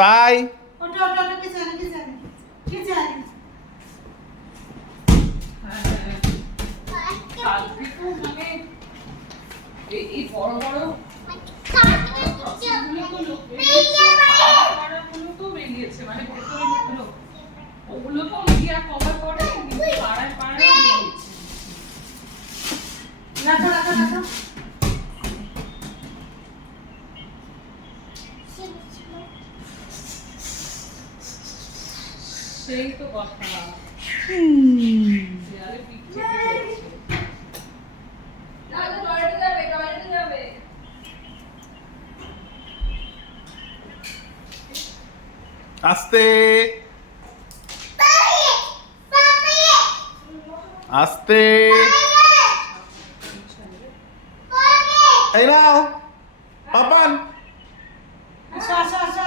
By. ওটা ওটা ওটা কি জানি কি জানি কি জানি কালকে তো মানে এই বড় বড় বেরিয়েছে মানে ভেতরে ভেতরে ওগুলো তো মিডিয়া কভার করে কিন্তু পাড়ায় পাড়ায় বেরিয়েছে। রাখো রাখো রাখো সেই তো কথা দেয়ালে পিঠ চেপে রয়েছে। টয়লেটে যাবে আস্তে আস্তে। এই নাও পাপান। আসো আসো আসো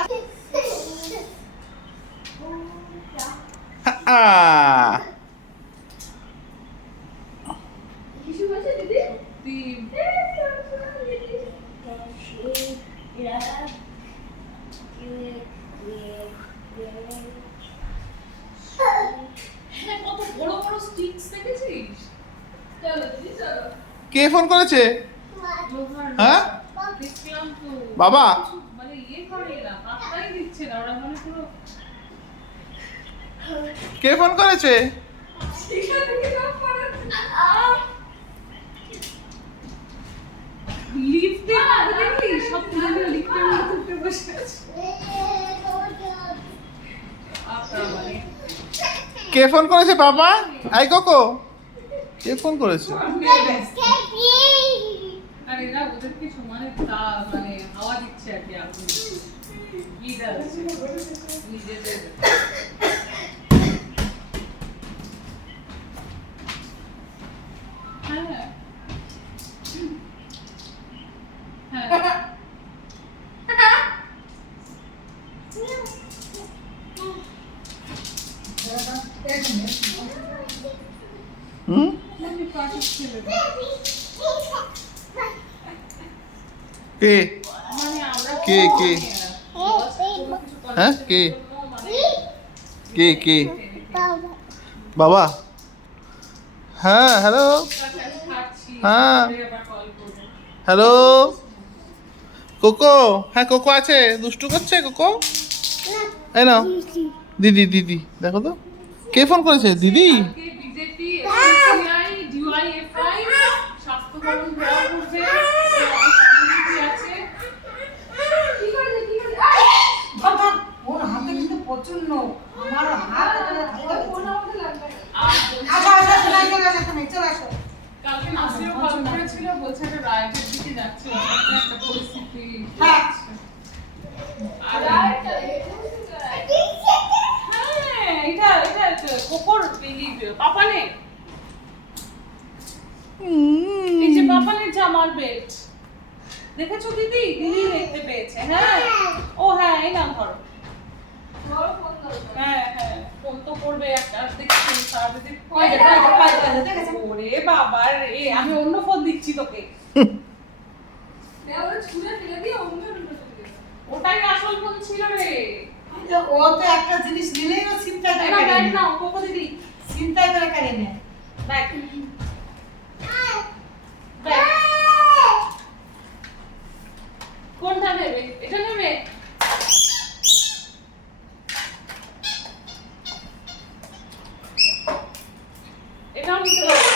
কত বড় বড় স্টিকস দেখেছিস? চলো দিদি চলো। কে ফোন করেছে? হ্যাঁ দেখলাম তো বাবা। মানে ইয়ে করে না পাত্তাই দিচ্ছে না ওরা মানে পুরো কে ফোন করেছে? লিফটে দেখলি সব তুলে লিফটের মধ্যে উঠে বসে আছে। মানে কে ফোন করেছে বাবা? আই কোকো কে ফোন করেছে? আর এরা ওদেরকে সমানে তা মানে হাওয়া দিচ্ছে আর কি এখন গিট আছে নিজেদের। হ্যাঁ হ্যাঁ হুম মানে পাটি ছেলে কে মানে আমরা কে কে হ্যাঁ কে কে কে বাবা? হ্যাঁ হ্যালো হ্যাঁ হ্যালো কোকো। হ্যাঁ কোকো আছে, দুষ্টু করছে কোকো। এই নাও দিদি দিদি দেখো তো কে ফোন করেছে? দিদি। বিজেপি এসএসসিআই ডিওয়াইএফআই স্বাস্থ্যকরণ দেওয়া করবে আছে। কি করে বাবা ওর হাতে কিন্তু প্রচন্ড আমার হাত ফোন আমাকে লাগবে। আসো আসো চলে আসো আসো তুমি চলে আসো কালকে নাসিরও কল করেছিল বলছে একটা রাইটের দিকে যাচ্ছে একটা পরিস্থিতি হ্যাঁ। আর হ্যাঁ এটা এটা কোকোর পাপানে এই যে পাপানের জামার বেল্ট দেখেছো দিদি? দিদি দেখতে পেয়েছে। হ্যাঁ ও হ্যাঁ এই নাম ধরো। হ্যাঁ হ্যাঁ ফোন তো করবে একটা দেখছি ওরে বাবা রে আমি অন্য ফোন দিচ্ছি তোকে। ওটাই আসল ফোন ছিল রে। ও তো একটা জিনিস নিলেই ও চিন্তা করে না কেড়ে ব্যাগ নেয়। নাও কোকো দিদি চিন্তা করে কেড়ে নেয় ব্যাগ ব্যাগ কোনটা নেবে? এটা নেবে? এটাও নিতে পারবে।